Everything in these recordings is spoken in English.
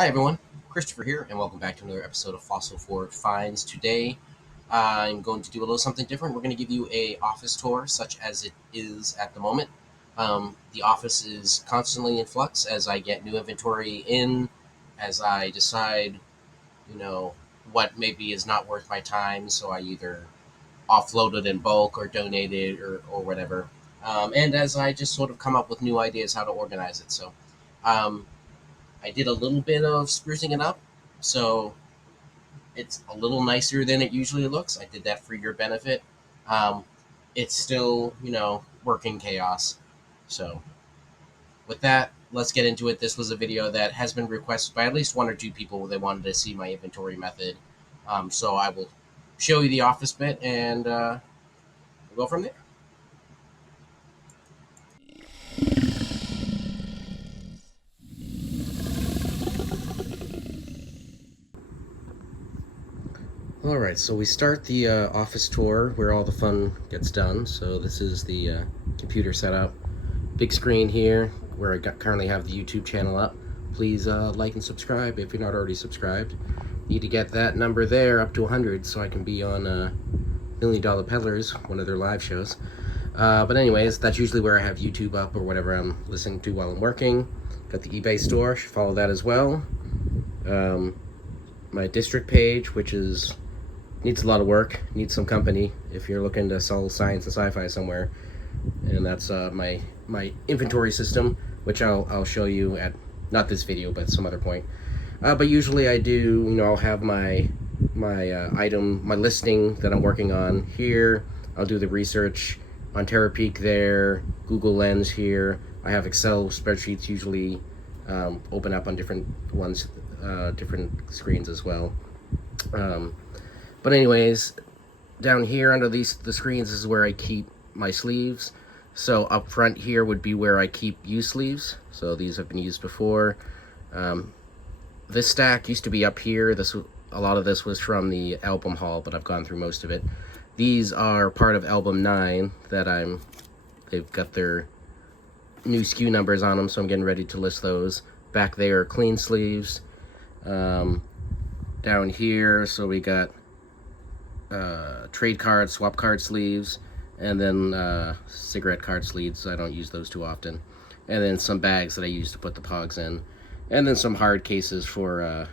Hi everyone, Christopher here, and welcome back to another episode of Fossil Forward Finds. Today, I'm going to do a little something different. We're going to give you a office tour, such as it is at the moment. The office is constantly in flux as I get new inventory in, as I decide, you know, what maybe is not worth my time. So I either offload it in bulk or donate it or whatever. And as I just sort of come up with new ideas how to organize it. Um, I did a little bit of sprucing it up, so it's a little nicer than it usually looks. I did that for your benefit. Um, it's still, working chaos. So, with that, let's get into it. This was a video that has been requested by at least one or two people. They wanted to see my inventory method. So, I will show you the office bit and we'll go from there. Alright, so we start the office tour where all the fun gets done. So this is the computer setup. Big screen here where I currently have the YouTube channel up. Please like and subscribe if you're not already subscribed. Need to get that number there up to 100 so I can be on $1 Million Peddlers, one of their live shows. But anyways, that's usually where I have YouTube up or whatever I'm listening to while I'm working. Got the eBay store, should follow that as well. My district page, which needs a lot of work, needs some company if you're looking to sell science and sci-fi somewhere. And that's my inventory system, which I'll show you at not this video but some other point. But usually I do, I'll have my item, my listing that I'm working on here. I'll do the research on TerraPeak there, Google Lens here. I have Excel spreadsheets usually open up on different ones, different screens as well. But anyways, down here under the screens is where I keep my sleeves. So up front here would be where I keep used sleeves. So these have been used before. This stack used to be up here. A lot of this was from the album haul, but I've gone through most of it. These are part of album 9 that they've got their new SKU numbers on them, so I'm getting ready to list those. Back there are clean sleeves. Down here, so we got trade card, swap card sleeves, and then cigarette card sleeves. I don't use those too often. And then some bags that I use to put the pogs in. And then some hard cases for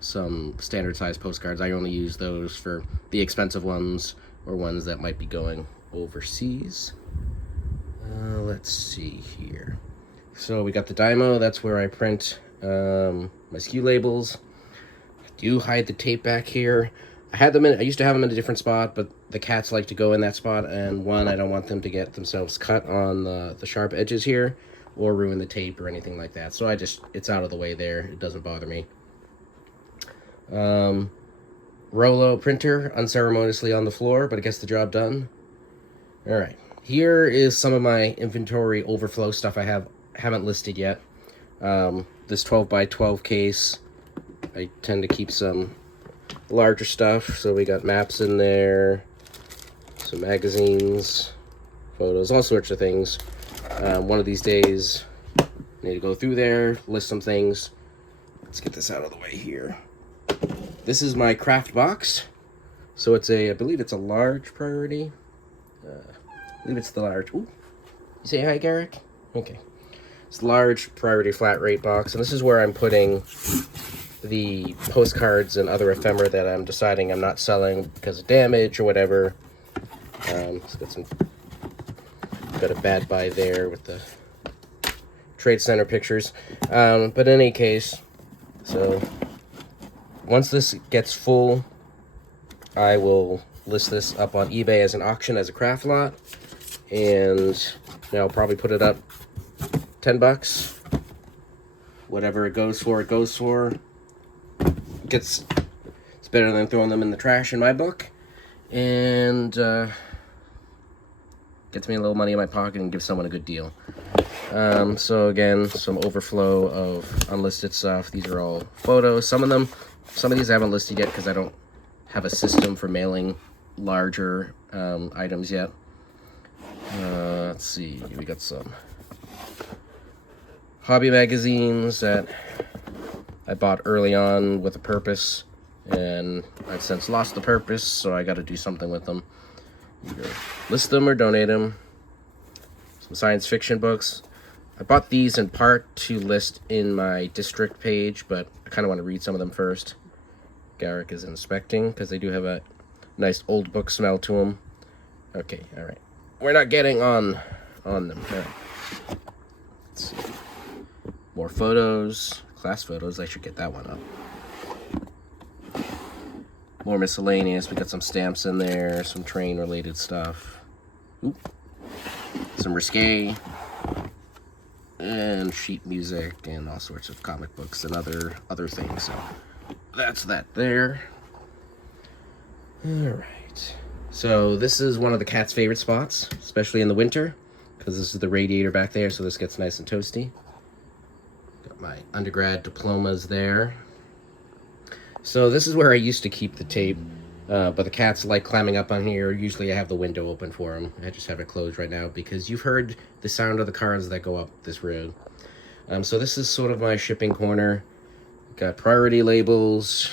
some standard size postcards. I only use those for the expensive ones or ones that might be going overseas. Let's see here. So we got the Dymo. That's where I print my SKU labels. I do hide the tape back here. I used to have them in a different spot, but the cats like to go in that spot, and I don't want them to get themselves cut on the sharp edges here or ruin the tape or anything like that. So it's out of the way there. It doesn't bother me. Rollo printer unceremoniously on the floor, but it gets the job done. All right. Here is some of my inventory overflow stuff I haven't listed yet. This 12x12 case, I tend to keep some larger stuff, so we got maps in there, some magazines, photos, all sorts of things. One of these days, I need to go through there, list some things. Let's get this out of the way here. This is my craft box. So I believe it's a large priority. I believe it's the large. Ooh, you say hi, Garak? Okay. It's large priority flat rate box, and this is where I'm putting the postcards and other ephemera that I'm deciding I'm not selling because of damage or whatever. It's got a bad buy there with the Trade Center pictures. But in any case, so once this gets full, I will list this up on eBay as an auction as a craft lot, and I'll probably put it up $10. Whatever it goes for, it goes for. It's better than throwing them in the trash in my book, and gets me a little money in my pocket and gives someone a good deal. So again, some overflow of unlisted stuff. These are all photos. Some of these I haven't listed yet because I don't have a system for mailing larger items yet. Let's see, we got some hobby magazines that I bought early on with a purpose, and I've since lost the purpose, so I got to do something with them. Either list them or donate them. Some science fiction books. I bought these in part to list in my district page, but I kind of want to read some of them first. Garak is inspecting, because they do have a nice old book smell to them. Okay, alright. We're not getting on them. All right. Let's see. More photos. Class photos. I should get that one up. More miscellaneous. We got some stamps in there. Some train-related stuff. Oop. Some risque. And sheet music and all sorts of comic books and other things. So that's that there. Alright. So this is one of the cat's favorite spots, especially in the winter, because this is the radiator back there, so this gets nice and toasty. Got my undergrad diplomas there. So this is where I used to keep the tape, but the cats like climbing up on here. Usually I have the window open for them. I just have it closed right now because you've heard the sound of the cars that go up this road. So this is sort of my shipping corner. Got priority labels,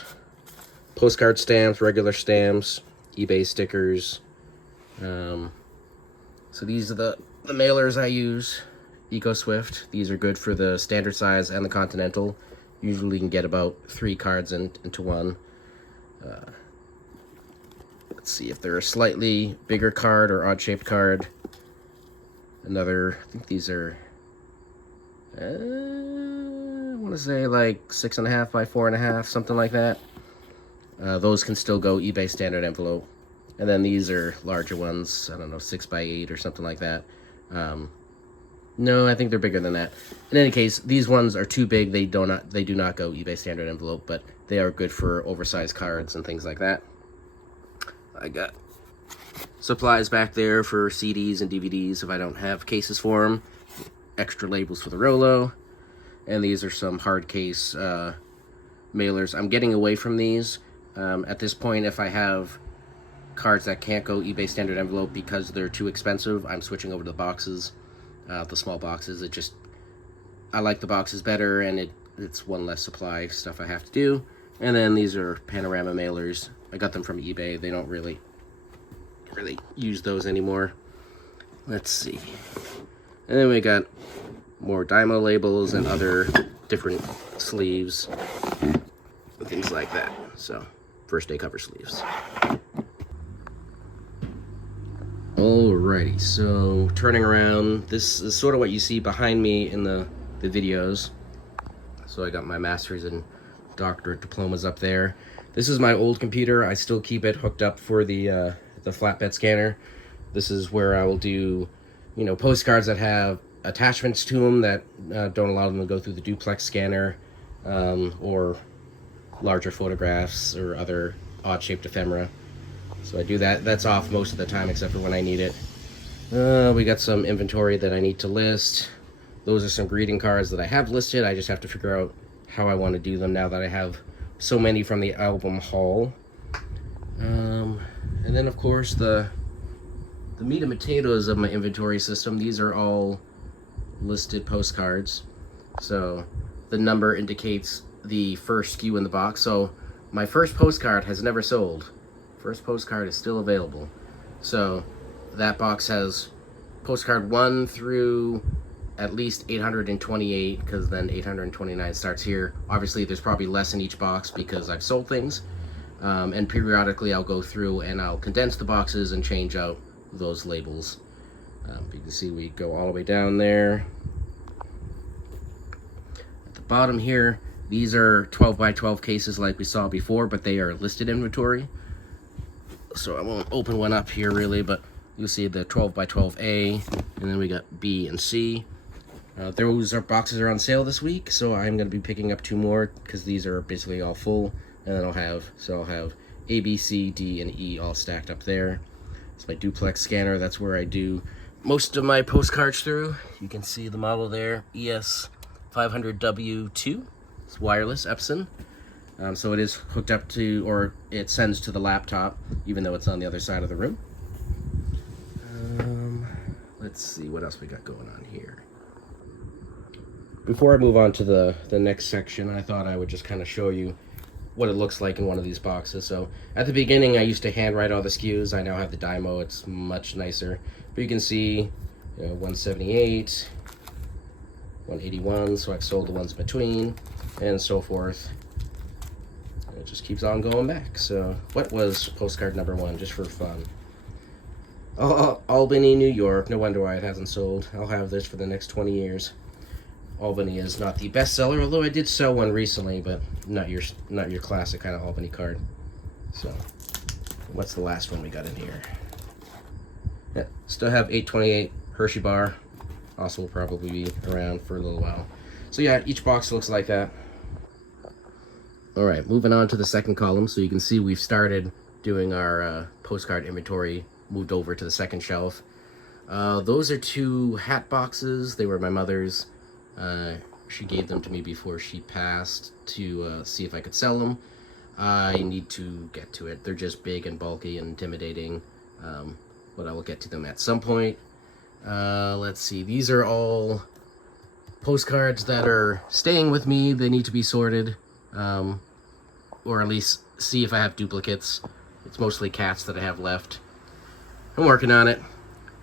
postcard stamps, regular stamps, eBay stickers. So these are the mailers I use. EcoSwift. These are good for the standard size and the Continental. Usually you can get about 3 cards into one. Let's see if they're a slightly bigger card or odd-shaped card. Another, I think these are, I want to say like 6.5 by 4.5, something like that. Those can still go eBay standard envelope. And then these are larger ones, I don't know, 6 by 8 or something like that. No, I think they're bigger than that. In any case, these ones are too big. They do not go eBay standard envelope, but they are good for oversized cards and things like that. I got supplies back there for CDs and DVDs if I don't have cases for them. Extra labels for the Rolo. And these are some hard case mailers. I'm getting away from these. At this point, if I have cards that can't go eBay standard envelope because they're too expensive, I'm switching over to the boxes. The small boxes. I like the boxes better, and it's one less supply stuff I have to do. And then these are panorama mailers. I got them from eBay. They don't really use those anymore. Let's see. And then we got more Dymo labels and other different sleeves, things like that. So, first day cover sleeves. Alrighty, so turning around, this is sort of what you see behind me in the videos. So I got my master's and doctorate diplomas up there. This is my old computer. I still keep it hooked up for the flatbed scanner. This is where I will do, postcards that have attachments to them that don't allow them to go through the duplex scanner, or larger photographs or other odd-shaped ephemera. So I do that. That's off most of the time except for when I need it. We got some inventory that I need to list. Those are some greeting cards that I have listed. I just have to figure out how I want to do them now that I have so many from the album haul. And then of course the meat and potatoes of my inventory system. These are all listed postcards. So the number indicates the first SKU in the box. So my first postcard has never sold. First postcard is still available. So that box has postcard 1 through at least 828, because then 829 starts here. Obviously there's probably less in each box because I've sold things. And periodically I'll go through and I'll condense the boxes and change out those labels. You can see we go all the way down there. At the bottom here, these are 12 by 12 cases like we saw before, but they are listed inventory. So I won't open one up here really, but you'll see the 12 by 12A, and then we got B and C. Those boxes are on sale this week, so I'm going to be picking up 2 more because these are basically all full. And then I'll have A, B, C, D, and E all stacked up there. It's my duplex scanner. That's where I do most of my postcards through. You can see the model there, ES500W2. It's wireless Epson. So it is hooked up to, or it sends to the laptop, even though it's on the other side of the room. Let's see what else we got going on here. before I move on to the next section, I thought I would just kind of show you what it looks like in one of these boxes. So at the beginning, I used to handwrite all the SKUs. I now have the Dymo. It's much nicer. But you can see, 178, 181, so I've sold the ones between, and so forth. It just keeps on going back. So what was postcard number 1, just for fun? Albany, New York. No wonder why it hasn't sold. I'll have this for the next 20 years. Albany is not the best seller, although I did sell one recently, but not your classic kind of Albany card. So what's the last one we got in here? Yeah, still have 828 Hershey bar. Also will probably be around for a little while. So yeah, each box looks like that. All right, moving on to the second column. So you can see we've started doing our postcard inventory, moved over to the second shelf. Those are 2 hat boxes. They were my mother's. She gave them to me before she passed to see if I could sell them. I need to get to it. They're just big and bulky and intimidating, but I will get to them at some point. Let's see. These are all postcards that are staying with me. They need to be sorted, or at least see if I have duplicates. It's mostly cats that I have left. I'm working on it.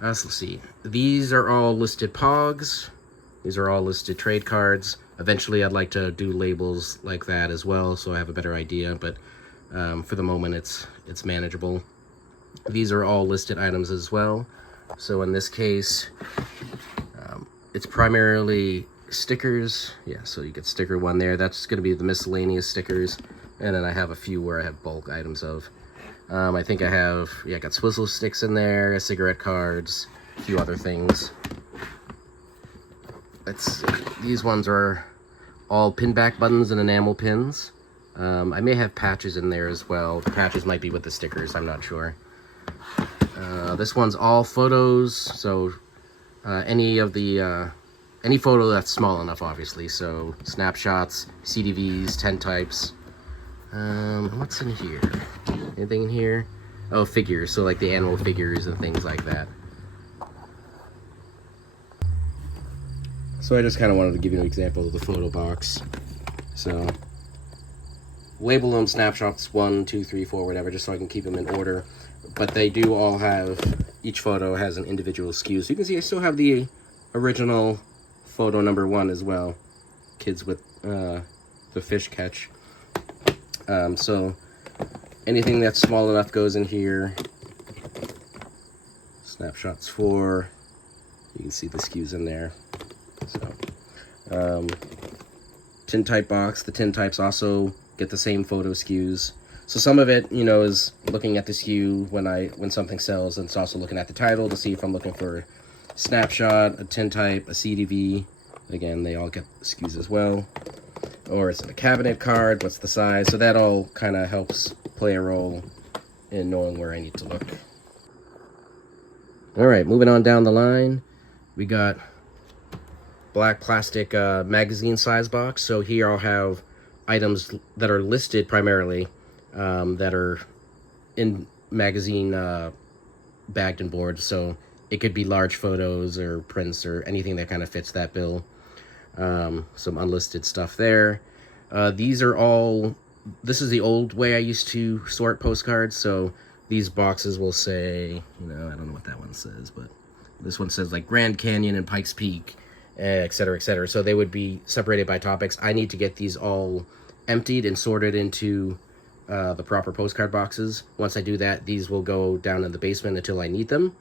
Let's see. These are all listed POGs. These are all listed trade cards. Eventually, I'd like to do labels like that as well, so I have a better idea. But for the moment, it's manageable. These are all listed items as well. So in this case, it's primarily stickers. Yeah, so you get sticker 1 there. That's going to be the miscellaneous stickers. And then I have a few where I have bulk items of. I think I have, I got swizzle sticks in there, cigarette cards, a few other things. Let's see. These ones are all pin back buttons and enamel pins. I may have patches in there as well. The patches might be with the stickers, I'm not sure. This one's all photos, so any photo that's small enough, obviously. So snapshots, CDVs, 10 types. What's in here? Anything in here? Oh, figures, so like the animal figures and things like that. So I just kind of wanted to give you an example of the photo box. So label them snapshots 1, 2, 3, 4, whatever, just so I can keep them in order. But they do all have, each photo has an individual SKU. So you can see I still have the original photo number 1 as well. Kids with the fish catch. So anything that's small enough goes in here. Snapshots 4. You can see the SKUs in there. So, tin type box. The tin types also get the same photo SKUs. So some of it, is looking at the SKU when something sells, and it's also looking at the title to see if I'm looking for a snapshot, a tin type, a CDV. Again, they all get SKUs as well. Or it's in a cabinet card. What's the size? So that all kind of helps play a role in knowing where I need to look. All right, moving on down the line, we got black plastic magazine size box. So here I'll have items that are listed primarily that are in magazine bagged and board. So it could be large photos or prints or anything that kind of fits that bill. Some unlisted stuff there. These are all, this is the old way I used to sort postcards. So these boxes will say, I don't know what that one says, but this one says like Grand Canyon and Pikes Peak, et cetera, et cetera. So they would be separated by topics. I need to get these all emptied and sorted into the proper postcard boxes. Once I do that, these will go down in the basement until I need them.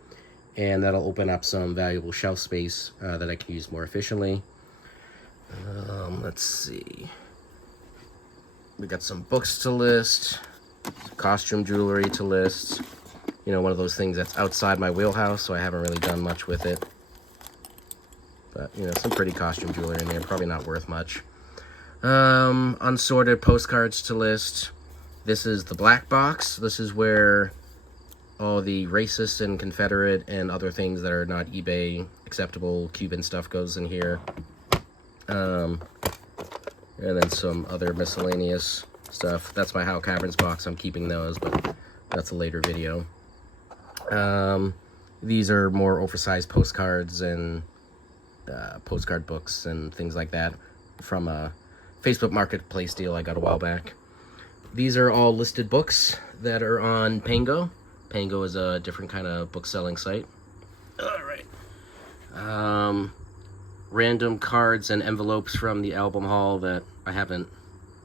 And that'll open up some valuable shelf space that I can use more efficiently. Let's see. We got some books to list, costume jewelry to list. One of those things that's outside my wheelhouse, so I haven't really done much with it. But, some pretty costume jewelry in there, probably not worth much. Unsorted postcards to list. This is the black box. This is where all the racist and Confederate and other things that are not eBay acceptable Cuban stuff goes in here. And then some other miscellaneous stuff. That's my How Caverns box. I'm keeping those, but that's a later video. These are more oversized postcards and postcard books and things like that from a Facebook Marketplace deal I got a while back. These are all listed books that are on Pango. Pango is a different kind of book selling site. All right. Random cards and envelopes from the album haul that I haven't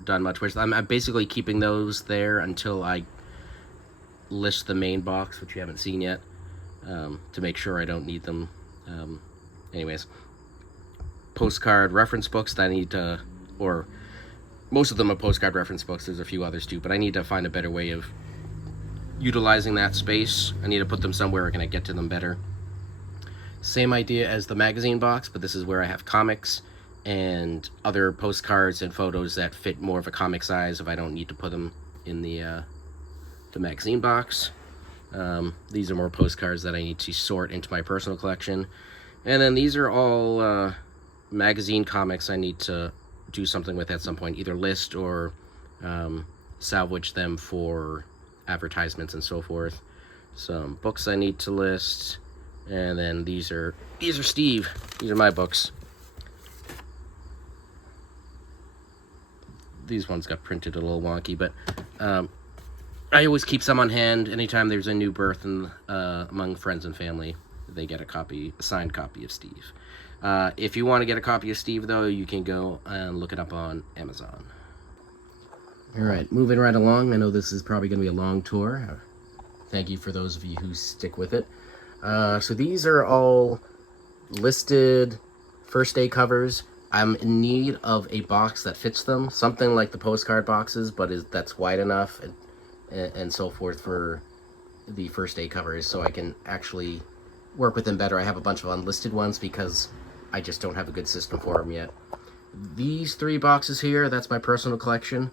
done much with. I'm basically keeping those there until I list the main box, which you haven't seen yet, to make sure I don't need them. Anyways, postcard reference books that I need to, or most of them are postcard reference books. There's a few others too, but I need to find a better way of utilizing that space. I need to put them somewhere where I can get to them better. Same idea as the magazine box, but this is where I have comics and other postcards and photos that fit more of a comic size if I don't need to put them in the magazine box. These are more postcards that I need to sort into my personal collection. And then these are all magazine comics I need to do something with at some point, either list or salvage them for advertisements and so forth. Some books I need to list. And then these are Steve. These are my books. These ones got printed a little wonky, but I always keep some on hand. Anytime there's a new birth among friends and family, they get a signed copy of Steve. If you want to get a copy of Steve, though, you can go and look it up on Amazon. All right, moving right along. I know this is probably going to be a long tour. Thank you for those of you who stick with it. So these are all listed first day covers. I'm in need of a box that fits them, something like the postcard boxes, but that's wide enough and so forth for the first day covers, so I can actually work with them better. I have a bunch of unlisted ones because I just don't have a good system for them yet. These 3 boxes here, that's my personal collection.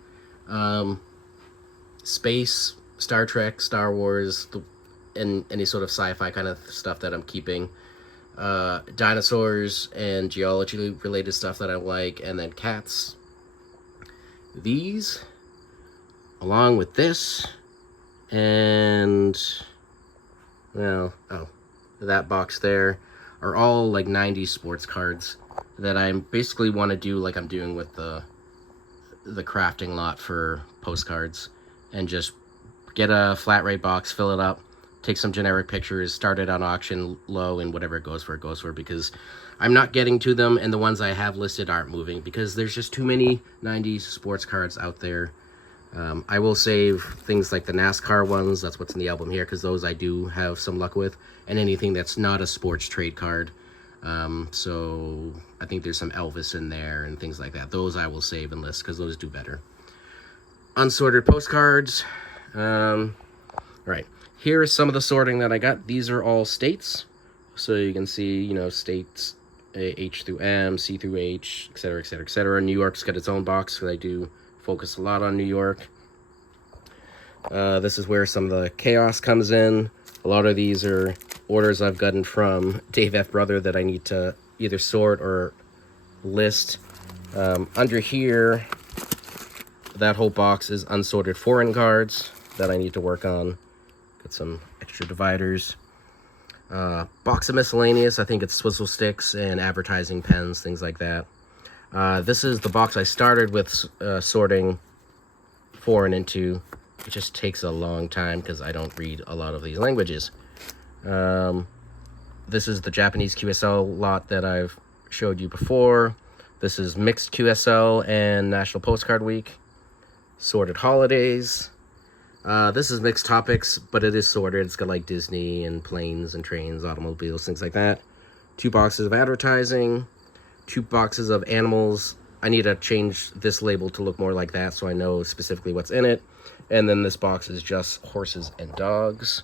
Space, Star Trek, Star Wars, and any sort of sci-fi kind of stuff that I'm keeping. Dinosaurs and geology related stuff that I like, and then cats. These, along with this, and that box there, are all like 90s sports cards that I basically want to do like I'm doing with the crafting lot for postcards, and just get a flat rate box, fill it up, take some generic pictures, start it on auction low, and whatever it goes for, because I'm not getting to them, and the ones I have listed aren't moving because there's just too many 90s sports cards out there. I will save things like the NASCAR ones, that's what's in the album here, because those I do have some luck with, and anything that's not a sports trade card. So I think there's some Elvis in there and things like that. Those I will save and list because those do better. Unsorted postcards. Right. Here is some of the sorting that I got. These are all states. So you can see, states H through M, C through H, etc., etc., etc. New York's got its own box, because I do focus a lot on New York. This is where some of the chaos comes in. A lot of these are orders I've gotten from Dave F. Brother that I need to either sort or list. Under here, that whole box is unsorted foreign cards that I need to work on. Got some extra dividers. Box of miscellaneous, I think it's swizzle sticks and advertising pens, things like that. This is the box I started with sorting foreign into. It just takes a long time because I don't read a lot of these languages. This is the Japanese QSL lot that I've showed you before. This is mixed QSL and National Postcard Week. Sorted holidays. This is mixed topics, but it is sorted. It's got like Disney and planes and trains, automobiles, things like that. 2 boxes of advertising. 2 boxes of animals. I need to change this label to look more like that so I know specifically what's in it. And then this box is just horses and dogs.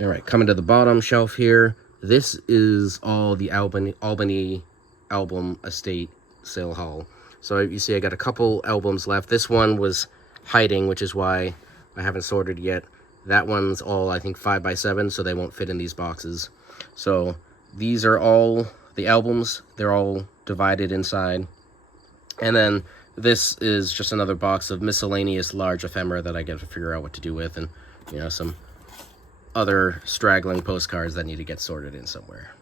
All right, coming to the bottom shelf here. This is all the Albany album estate sale haul. So you see I got a couple albums left. This one was hiding, which is why I haven't sorted yet. That one's all, I think, 5x7, so they won't fit in these boxes. So these are all the albums. They're all divided inside. And then this is just another box of miscellaneous large ephemera that I get to figure out what to do with, and some other straggling postcards that need to get sorted in somewhere.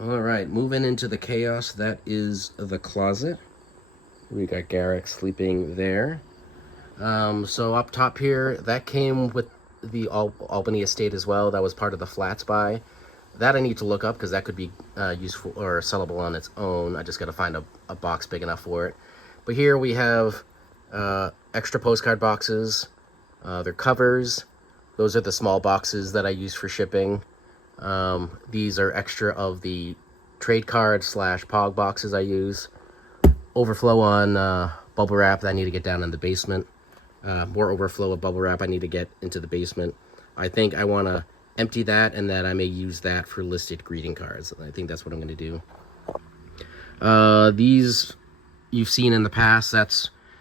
All right, moving into the chaos that is the closet. We got Garak sleeping there. So up top here, that came with the Albany estate as well. That was part of the flats buy. That I need to look up because that could be useful or sellable on its own. I just got to find a box big enough for it. But here we have extra postcard boxes. They're covers. Those are the small boxes that I use for shipping. These are extra of the trade card / pog boxes I use. Overflow on bubble wrap that I need to get down in the basement. More overflow of bubble wrap I need to get into the basement. I think I want to empty that, and that I may use that for listed greeting cards. I think that's what I'm going to do. These you've seen in the past.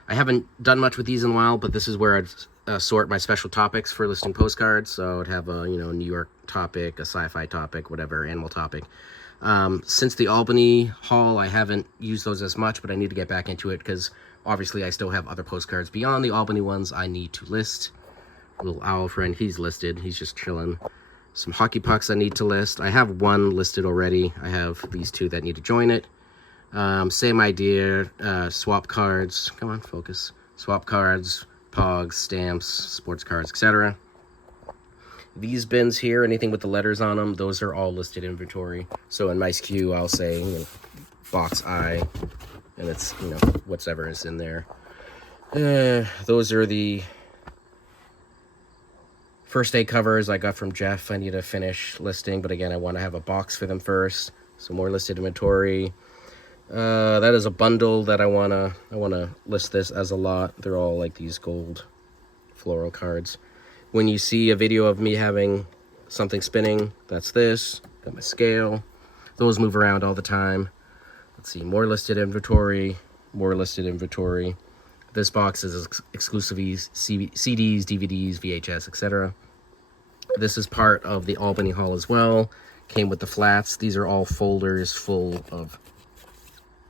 I haven't done much with these in a while, but this is where I'd sort my special topics for listing postcards. So I'd have a New York topic, a sci-fi topic, whatever, animal topic. Since the Albany haul, I haven't used those as much, but I need to get back into it because obviously I still have other postcards beyond the Albany ones I need to list. Little owl friend, he's listed. He's just chilling. Some hockey pucks I need to list. I have one listed already. I have these two that need to join it. Same idea. Swap cards. Come on, focus. Swap cards, pogs, stamps, sports cards, etc. These bins here, anything with the letters on them, those are all listed inventory. So in my SKU, I'll say box I, and it's whatever is in there. Those are the first aid covers I got from Jeff. I need to finish listing, but again, I want to have a box for them first. So more listed inventory. That is a bundle that I wanna list this as a lot. They're all like these gold floral cards. When you see a video of me having something spinning, that's this. Got my scale. Those move around all the time. Let's see, more listed inventory, more listed inventory. This box is exclusively CDs, DVDs, VHS, etc. This is part of the Albany haul as well. Came with the flats. These are all folders full of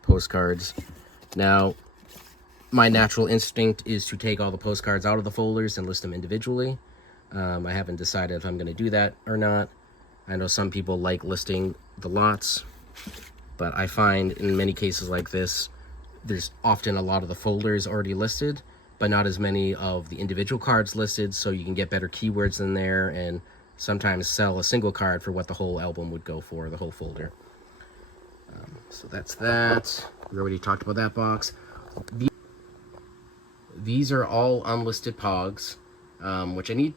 postcards. Now, my natural instinct is to take all the postcards out of the folders and list them individually. I haven't decided if I'm going to do that or not. I know some people like listing the lots, but I find in many cases like this, there's often a lot of the folders already listed, but not as many of the individual cards listed, so you can get better keywords in there and sometimes sell a single card for what the whole album would go for, the whole folder. So that's that. We already talked about that box. These are all unlisted pogs, which I need.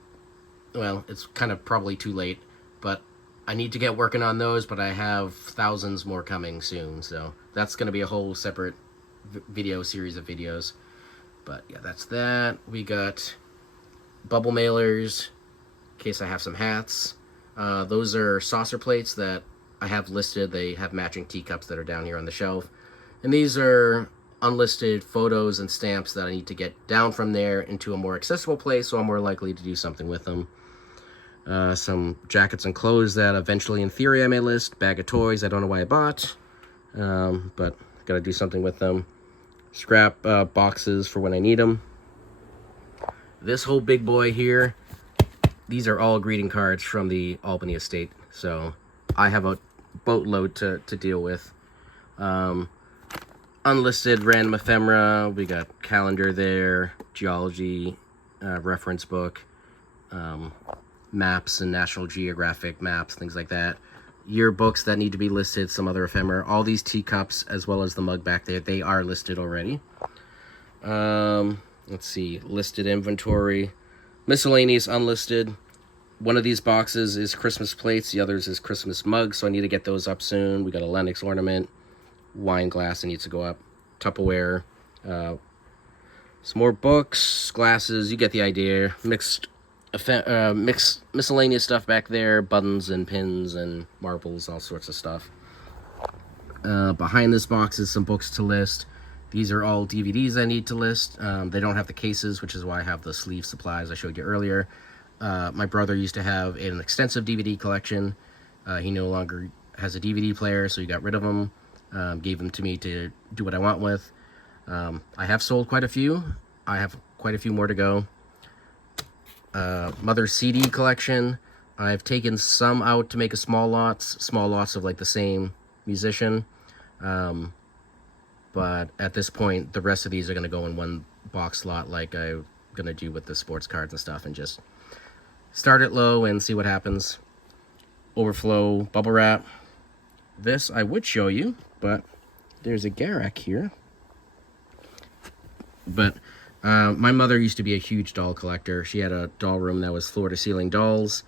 Well, it's kind of probably too late, but I need to get working on those, but I have thousands more coming soon, so that's going to be a whole separate video series of videos. But yeah, that's that. We got bubble mailers, in case I have some hats. Those are saucer plates that I have listed. They have matching teacups that are down here on the shelf. And these are unlisted photos and stamps that I need to get down from there into a more accessible place, so I'm more likely to do something with them. Some jackets and clothes that eventually, in theory, I may list. Bag of toys I don't know why I bought, but gotta do something with them. Scrap boxes for when I need them. This whole big boy here, these are all greeting cards from the Albany estate, so I have a boatload to deal with. Unlisted random ephemera. We got calendar there, geology, reference book, maps and National Geographic maps, things like that. Yearbooks that need to be listed, some other ephemera. All these teacups, as well as the mug back there, they are listed already. Let's see, listed inventory. Miscellaneous, unlisted. One of these boxes is Christmas plates, the others is Christmas mugs, so I need to get those up soon. We got a Lennox ornament, wine glass that needs to go up, Tupperware, some more books, glasses, you get the idea. Mixed miscellaneous stuff back there, buttons and pins and marbles, all sorts of stuff. Behind this box is some books to list. These are all DVDs I need to list. They don't have the cases, which is why I have the sleeve supplies I showed you earlier. My brother used to have an extensive DVD collection. He no longer has a DVD player, so he got rid of them. Gave them to me to do what I want with. I have sold quite a few. I have quite a few more to go. Mother's CD collection. I've taken some out to make a small lots of like the same musician. But at this point, the rest of these are going to go in one box slot like I'm going to do with the sports cards and stuff, and just start it low and see what happens. Overflow bubble wrap. This I would show you, but there's a Garak here. But my mother used to be a huge doll collector. She had a doll room that was floor-to-ceiling dolls.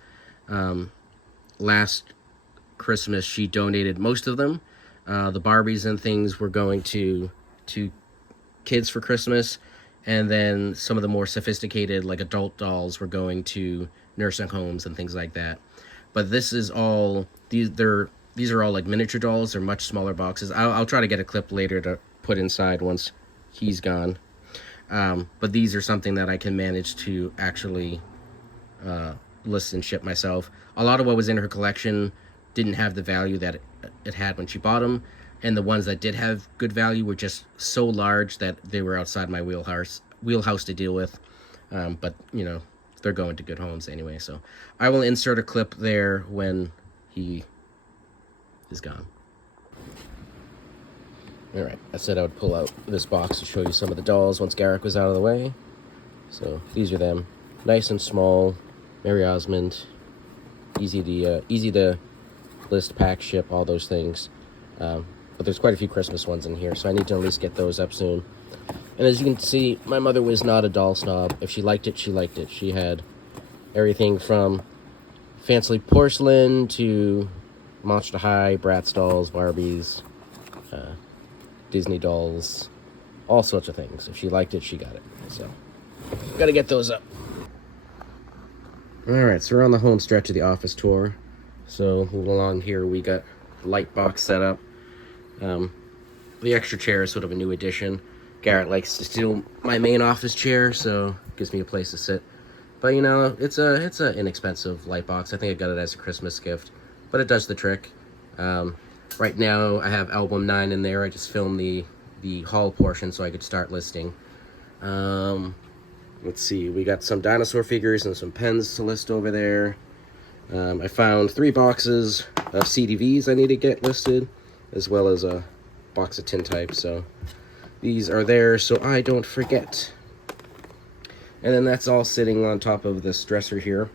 Last Christmas, she donated most of them. The Barbies and things were going to kids for Christmas, and then some of the more sophisticated, like adult dolls, were going to nursing homes and things like that. But this is all, these are all like miniature dolls. They're much smaller boxes. I'll try to get a clip later to put inside once he's gone. But these are something that I can manage to actually list and ship myself. A lot of what was in her collection didn't have the value that it had when she bought them, and the ones that did have good value were just so large that they were outside my wheelhouse to deal with. But you know, they're going to good homes anyway, so I will insert a clip there when he is gone. Alright, I said I would pull out this box to show you some of the dolls once Garak was out of the way. So these are them. Nice and small. Mary Osmond. Easy to list, pack, ship, all those things. But there's quite a few Christmas ones in here, so I need to at least get those up soon. And as you can see, my mother was not a doll snob. If she liked it, she liked it. She had everything from fancy porcelain to Monster High, Bratz dolls, Barbies, Disney dolls, all sorts of things. If she liked it, she got it. So, gotta get those up. Alright, so we're on the home stretch of the office tour. So, moving along here, we got light box set up. The extra chair is sort of a new addition. Garrett likes to steal my main office chair, so it gives me a place to sit. But you know, it's a inexpensive light box. I think I got it as a Christmas gift, but it does the trick. Right now I have album 9 in there. I just filmed the haul portion so I could start listing. Let's see, we got some dinosaur figures and some pens to list over there. I found 3 boxes of CDVs I need to get listed, as well as a box of tintype, so these are there so I don't forget. And then that's all sitting on top of this dresser here.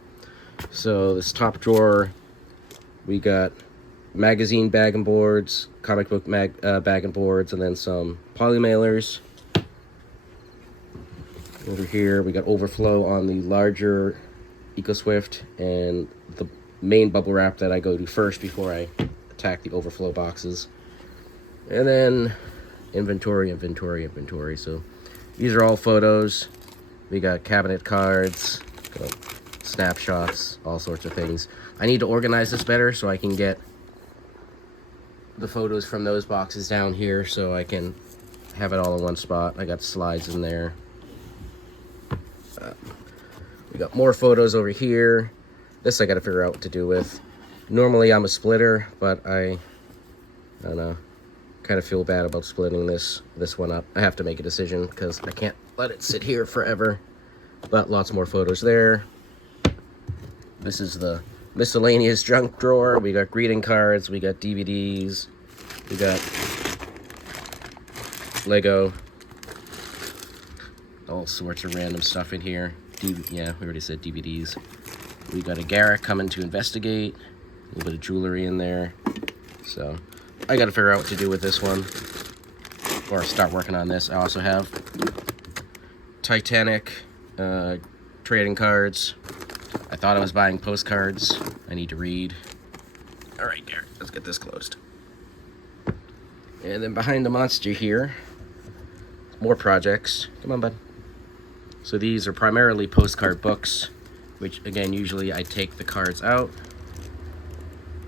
So this top drawer, we got magazine bag and boards, comic book bag and boards, and then some poly mailers. Over here we got overflow on the larger EcoSwift and the main bubble wrap that I go to first before I attack the overflow boxes. And then inventory. So these are all photos. We got cabinet cards, got snapshots, all sorts of things. I need to organize this better so I can get the photos from those boxes down here so I can have it all in one spot. I got slides in there. We got more photos over here. This I got to figure out what to do with. Normally I'm a splitter, but I don't know. Kind of feel bad about splitting this one up. I have to make a decision because I can't let it sit here forever. But lots more photos there. This is the miscellaneous junk drawer. We got greeting cards, we got DVDs, we got Lego, all sorts of random stuff in here. Yeah, we already said DVDs. We got a Garak coming to investigate, a little bit of jewelry in there. So I gotta figure out what to do with this one, or start working on this. I also have Titanic trading cards. I thought I was buying postcards. I need to read. Alright, Garrett, let's get this closed. And then behind the monster here, more projects. Come on, bud. So these are primarily postcard books, which again, usually I take the cards out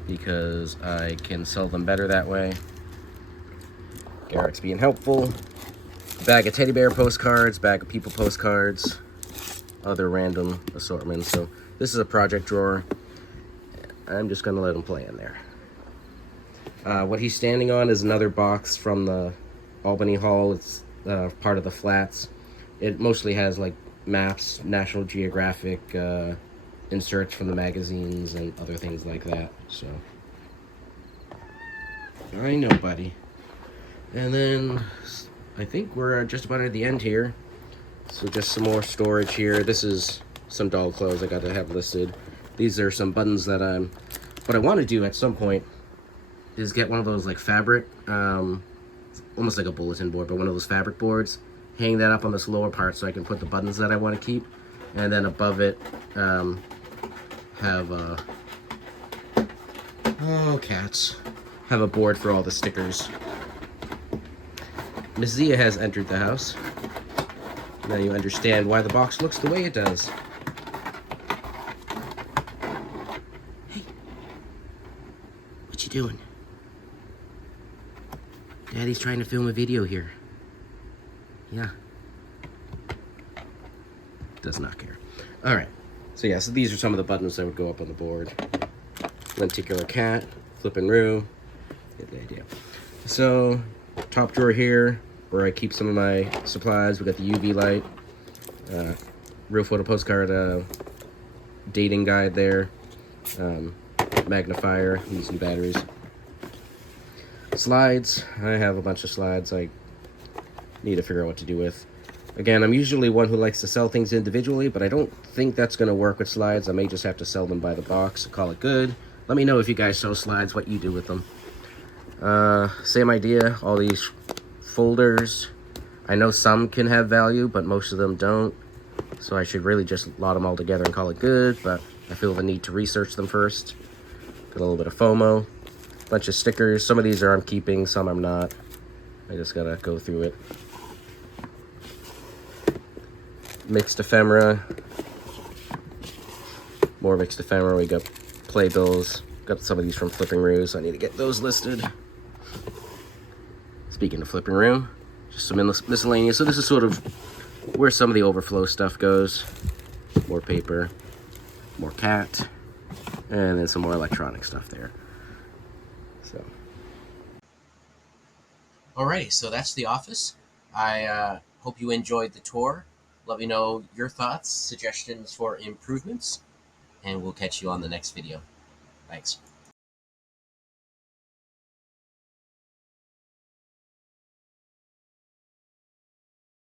because I can sell them better that way. Garrett's being helpful. Bag of teddy bear postcards, bag of people postcards, other random assortments. So this is a project drawer. I'm just gonna let him play in there. What he's standing on is another box from the Albany Hall. It's part of the flats. It mostly has like maps, National Geographic inserts from the magazines and other things like that. So I know, buddy. And then I think we're just about at the end here. So just some more storage here. This is some doll clothes I got to have listed. These are some buttons that what I want to do at some point is get one of those like fabric, almost like a bulletin board, but one of those fabric boards. Hang that up on this lower part so I can put the buttons that I want to keep, and then above it have cats. Have a board for all the stickers. Miss Zia has entered the house. Now you understand why the box looks the way it does. Hey, what you doing? Daddy's trying to film a video here. Yeah. Does not care. Alright. So yeah, so these are some of the buttons that would go up on the board. Lenticular cat, flippin' roux. Get the idea. So, top drawer here, where I keep some of my supplies. We got the UV light, real photo postcard dating guide there, magnifier, using batteries. Slides, I have a bunch of slides I need to figure out what to do with. Again, I'm usually one who likes to sell things individually, but I don't think that's going to work with slides. I may just have to sell them by the box, call it good. Let me know if you guys sell slides, what you do with them. Same idea, all these folders. I know some can have value, but most of them don't. So I should really just lot them all together and call it good, but I feel the need to research them first. Got a little bit of FOMO. Bunch of stickers. Some of these I'm keeping, some I'm not. I just gotta go through it. Mixed ephemera. More mixed ephemera. We got playbills. Got some of these from Flipping Roux, so I need to get those listed. Speaking of Flipping Roux, just some miscellaneous. So this is sort of where some of the overflow stuff goes. More paper, more cat, and then some more electronic stuff there. So. Alrighty, so that's the office. I hope you enjoyed the tour. Let me know your thoughts, suggestions for improvements, and we'll catch you on the next video. Thanks.